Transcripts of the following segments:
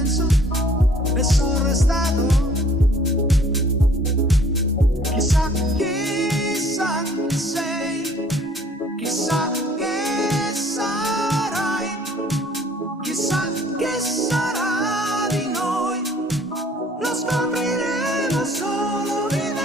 penso e sono restato. Chissà, chissà chi sei, chissà che sarai, chissà che sarà di noi, lo scopriremo solo vivendo.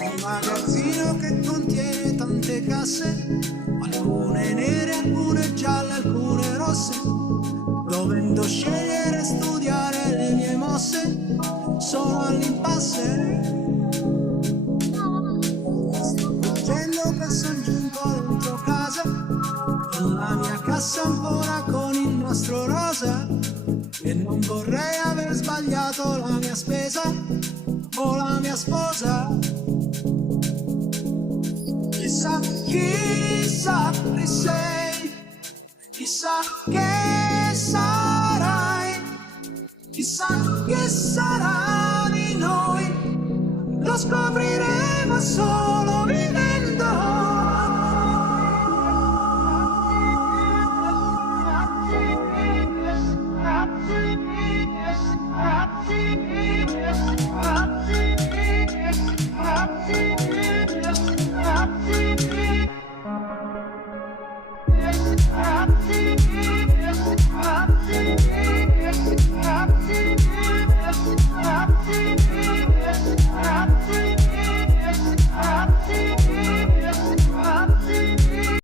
Un magazzino che contiene tante casse, alcune nere, alcune gialle, alcune rosse. Dovendo scegliere e studiare le mie mosse, sono all'impasse. Sto facendo che son giunto dentro casa, con la mia cassa ancora con il nastro rosa. E non vorrei aver sbagliato la mia spesa o la mia sposa. Chissà, chissà chi sei, chissà che sarai, chissà che sarà di noi, lo scopriremo.